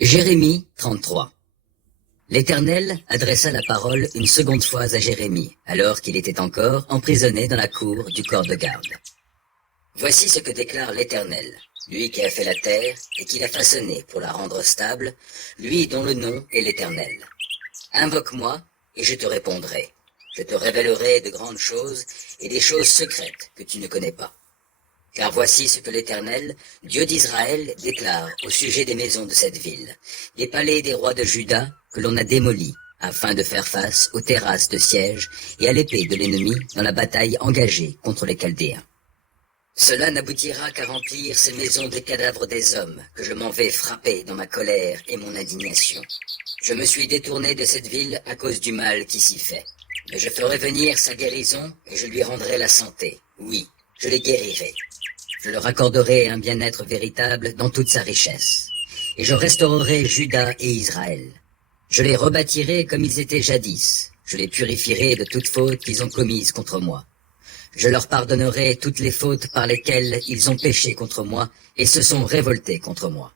Jérémie 33. L'Éternel adressa la parole une seconde fois à Jérémie, alors qu'il était encore emprisonné dans la cour du corps de garde. Voici ce que déclare l'Éternel, lui qui a fait la terre et qui l'a façonnée pour la rendre stable, lui dont le nom est l'Éternel. Invoque-moi et je te répondrai. Je te révélerai de grandes choses et des choses secrètes que tu ne connais pas. Car voici ce que l'Éternel, Dieu d'Israël, déclare au sujet des maisons de cette ville, des palais des rois de Juda que l'on a démolis, afin de faire face aux terrasses de siège et à l'épée de l'ennemi dans la bataille engagée contre les Chaldéens. Cela n'aboutira qu'à remplir ces maisons des cadavres des hommes que je m'en vais frapper dans ma colère et mon indignation. Je me suis détourné de cette ville à cause du mal qui s'y fait. Mais je ferai venir sa guérison et je lui rendrai la santé. Oui, je les guérirai. Je leur accorderai un bien-être véritable dans toute sa richesse. Et je restaurerai Juda et Israël. Je les rebâtirai comme ils étaient jadis. Je les purifierai de toute faute qu'ils ont commise contre moi. Je leur pardonnerai toutes les fautes par lesquelles ils ont péché contre moi et se sont révoltés contre moi.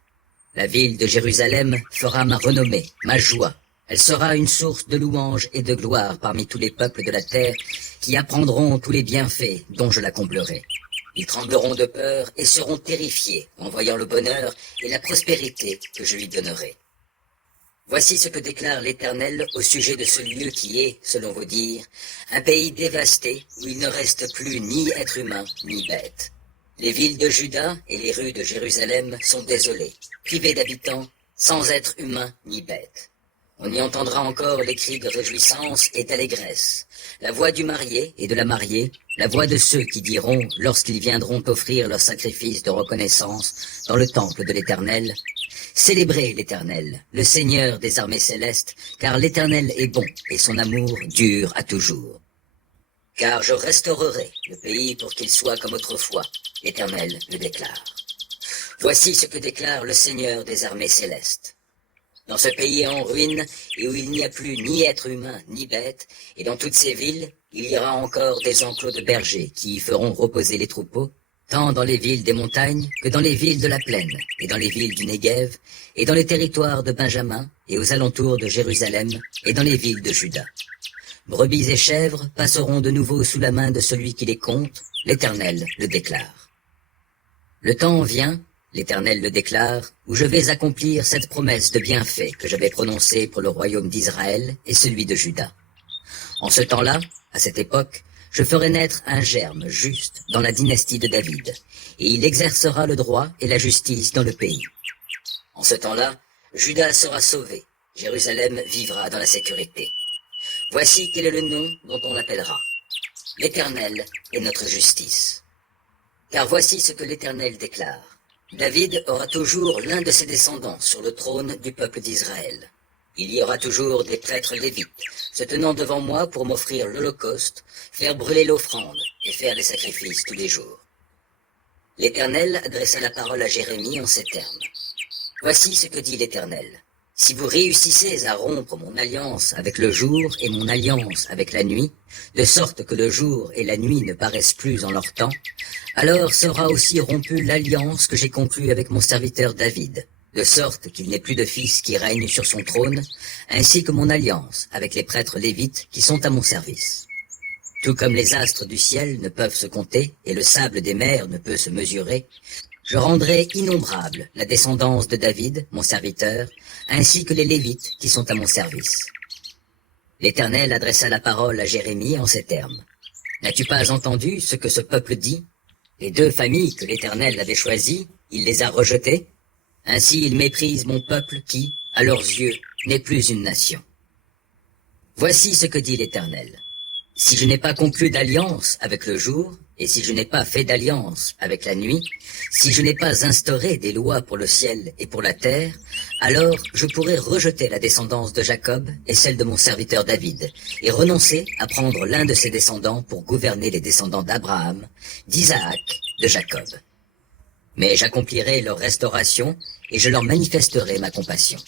La ville de Jérusalem fera ma renommée, ma joie. Elle sera une source de louange et de gloire parmi tous les peuples de la terre qui apprendront tous les bienfaits dont je la comblerai. Ils trembleront de peur et seront terrifiés en voyant le bonheur et la prospérité que je lui donnerai. Voici ce que déclare l'Éternel au sujet de ce lieu qui est, selon vos dires, un pays dévasté où il ne reste plus ni être humain ni bête. Les villes de Juda et les rues de Jérusalem sont désolées, privées d'habitants, sans être humains ni bêtes. On y entendra encore les cris de réjouissance et d'allégresse, la voix du marié et de la mariée, la voix de ceux qui diront, lorsqu'ils viendront offrir leur sacrifice de reconnaissance dans le temple de l'Éternel, « Célébrez l'Éternel, le Seigneur des armées célestes, car l'Éternel est bon et son amour dure à toujours. Car je restaurerai le pays pour qu'il soit comme autrefois, l'Éternel le déclare. Voici ce que déclare le Seigneur des armées célestes. Dans ce pays en ruine, et où il n'y a plus ni être humain ni bête, et dans toutes ces villes, il y aura encore des enclos de bergers qui y feront reposer les troupeaux, tant dans les villes des montagnes que dans les villes de la plaine, et dans les villes du Néguev, et dans les territoires de Benjamin, et aux alentours de Jérusalem, et dans les villes de Juda. Brebis et chèvres passeront de nouveau sous la main de celui qui les compte, l'Éternel le déclare. Le temps vient, l'Éternel le déclare, où je vais accomplir cette promesse de bienfait que j'avais prononcée pour le royaume d'Israël et celui de Juda. En ce temps-là, à cette époque, je ferai naître un germe juste dans la dynastie de David, et il exercera le droit et la justice dans le pays. En ce temps-là, Juda sera sauvé, Jérusalem vivra dans la sécurité. Voici quel est le nom dont on l'appellera. L'Éternel est notre justice. Car voici ce que l'Éternel déclare. David aura toujours l'un de ses descendants sur le trône du peuple d'Israël. Il y aura toujours des prêtres lévites, se tenant devant moi pour m'offrir l'holocauste, faire brûler l'offrande et faire les sacrifices tous les jours. L'Éternel adressa la parole à Jérémie en ces termes. Voici ce que dit l'Éternel. Si vous réussissez à rompre mon alliance avec le jour et mon alliance avec la nuit, de sorte que le jour et la nuit ne paraissent plus en leur temps, alors sera aussi rompue l'alliance que j'ai conclue avec mon serviteur David, de sorte qu'il n'ait plus de fils qui règne sur son trône, ainsi que mon alliance avec les prêtres lévites qui sont à mon service. Tout comme les astres du ciel ne peuvent se compter et le sable des mers ne peut se mesurer, je rendrai innombrable la descendance de David, mon serviteur, ainsi que les Lévites qui sont à mon service. L'Éternel adressa la parole à Jérémie en ces termes. N'as-tu pas entendu ce que ce peuple dit? Les deux familles que l'Éternel avait choisies, il les a rejetées. Ainsi il méprise mon peuple qui, à leurs yeux, n'est plus une nation. Voici ce que dit l'Éternel. Si je n'ai pas conclu d'alliance avec le jour, et si je n'ai pas fait d'alliance avec la nuit, si je n'ai pas instauré des lois pour le ciel et pour la terre, alors je pourrai rejeter la descendance de Jacob et celle de mon serviteur David, et renoncer à prendre l'un de ses descendants pour gouverner les descendants d'Abraham, d'Isaac, de Jacob. Mais j'accomplirai leur restauration, et je leur manifesterai ma compassion.